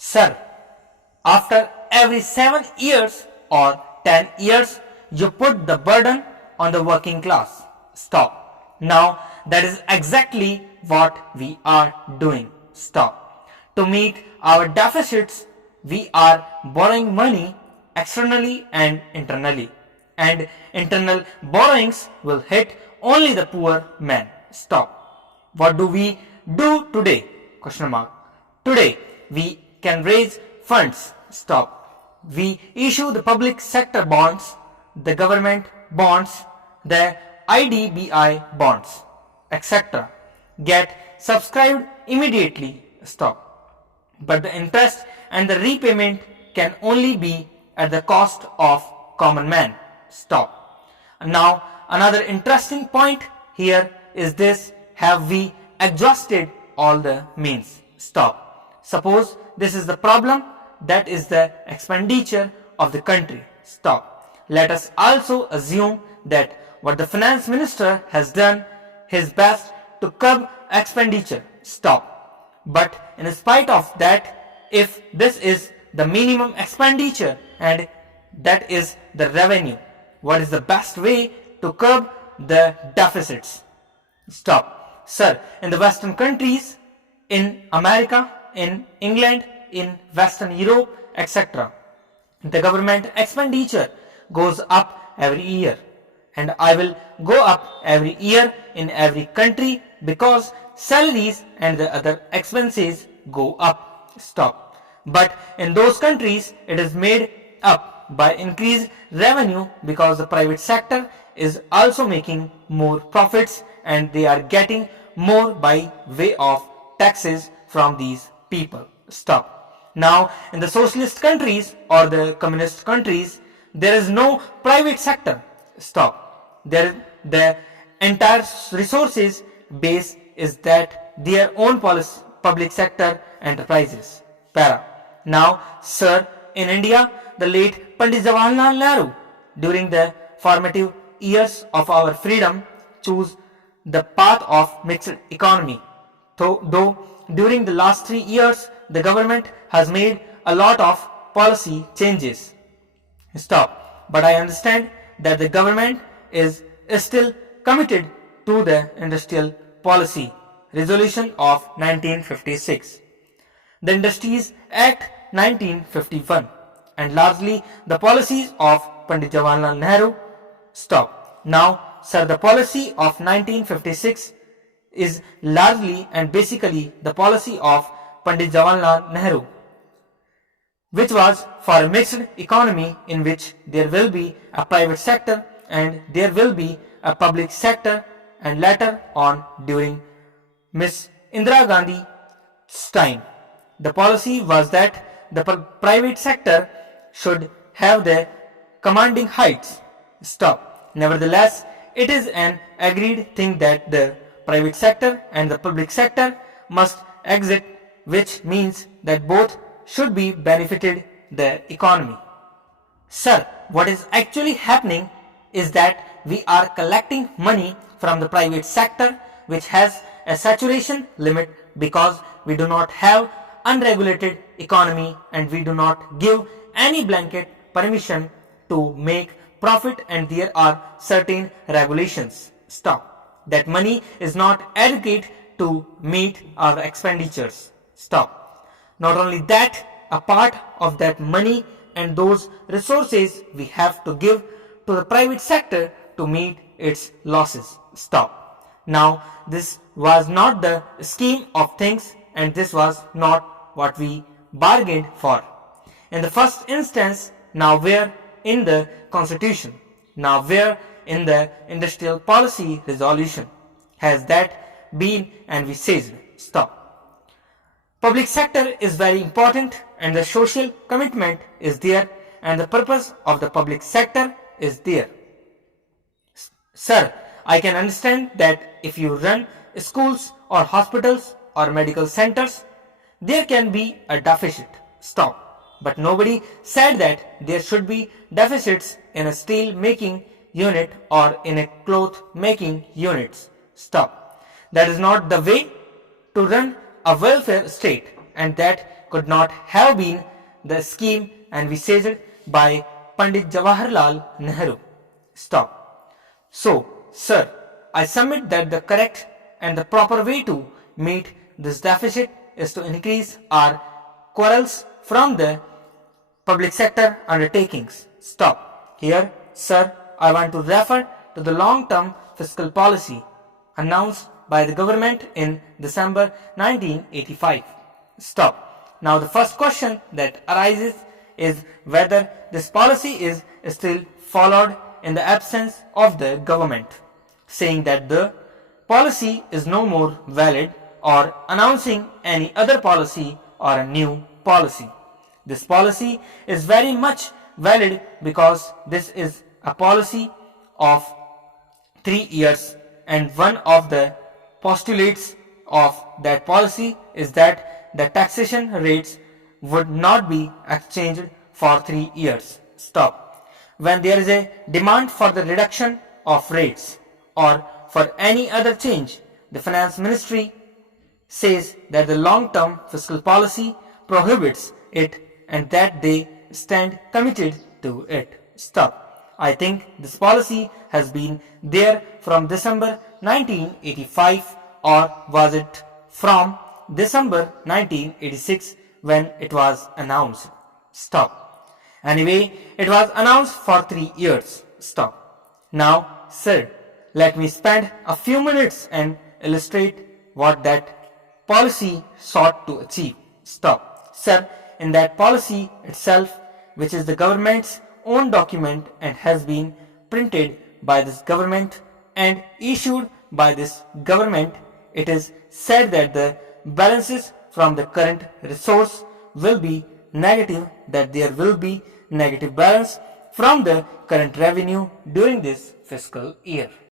Sir, after every 7 years or 10 years, you put the burden on the working class. Stop. Now, that is exactly what we are doing. Stop. To meet our deficits, we are borrowing money externally and internally. And internal borrowings will hit only the poor man. Stop. What do we do today? Question mark. Today, we can raise funds. Stop. We issue the public sector bonds, the government bonds, the IDBI bonds, etc. Get subscribed immediately. Stop. But the interest and the repayment can only be at the cost of common man. Stop. Now, another interesting point here is this: have we exhausted all the means? Stop. Suppose this is the problem, that is the expenditure of the country. Stop. Let us also assume that what the finance minister has done his best to curb expenditure. Stop. But in spite of that, if this is the minimum expenditure and that is the revenue, what is the best way to curb the deficits? Stop. Sir, in the Western countries, in America, in England, in Western Europe, etc., the government expenditure goes up every year, and I will go up every year in every country because salaries and the other expenses go up. Stop. But in those countries, it is made up by increased revenue because the private sector is also making more profits and they are getting more by way of taxes from these people. Stop. Now, in the socialist countries or the communist countries, there is no private sector. Stop. The entire resources base is that their own public sector enterprises. Para. Now, sir, in India, the late Pandit Jawaharlal Nehru, during the formative years of our freedom, chose the path of mixed economy. Though during the last 3 years, the government has made a lot of policy changes. Stop. But I understand that the government is still committed to the industrial policy resolution of 1956, the Industries Act 1951, and largely the policies of Pandit Jawaharlal Nehru. Stop. Now, sir, the policy of 1956 is largely and basically the policy of Pandit Jawaharlal Nehru, which was for a mixed economy in which there will be a private sector and there will be a public sector, and later on during Miss Indira Gandhi's time, the policy was that the private sector should have the commanding heights. Stop. Nevertheless, it is an agreed thing that the private sector and the public sector must exist, which means that both should be benefited the economy. Sir, what is actually happening is that we are collecting money from the private sector, which has a saturation limit because we do not have unregulated economy and we do not give any blanket permission to make profit, and there are certain regulations. Stop. That money is not adequate to meet our expenditures. Stop. Not only that, a part of that money and those resources we have to give to the private sector to meet its losses. Stop. Now, this was not the scheme of things and this was not what we bargained for. In the first instance, now where in the Constitution, now where in the Industrial Policy Resolution has that been, and we said stop. Public sector is very important and the social commitment is there and the purpose of the public sector is there. Sir, I can understand that if you run schools or hospitals or medical centers, there can be a deficit. Stop. But nobody said that there should be deficits in a steel making unit or in a cloth making units. Stop. That is not the way to run a welfare state, and that could not have been the scheme envisaged by Pandit Jawaharlal Nehru. Stop. So, sir, I submit that the correct and the proper way to meet this deficit is to increase our quarrels from the public sector undertakings. Stop. Here, sir, I want to refer to the long-term fiscal policy announced by the government in December 1985. Stop. Now the first question that arises is whether this policy is still followed in the absence of the government, saying that the policy is no more valid or announcing any other policy or a new policy. This policy is very much valid because this is a policy of 3 years, and one of the postulates of that policy is that the taxation rates would not be exchanged for 3 years. Stop. When there is a demand for the reduction of rates or for any other change, the finance ministry says that the long-term fiscal policy prohibits it and that they stand committed to it. Stop. I think this policy has been there from December 1985, or was it from December 1986 when it was announced? Stop. Anyway, it was announced for 3 years. Stop. Now, sir, let me spend a few minutes and illustrate what that policy sought to achieve. Stop. Sir, in that policy itself, which is the government's own document and has been printed by this government and issued by this government, it is said that the balances from the current resource will be negative, that there will be negative balance from the current revenue during this fiscal year.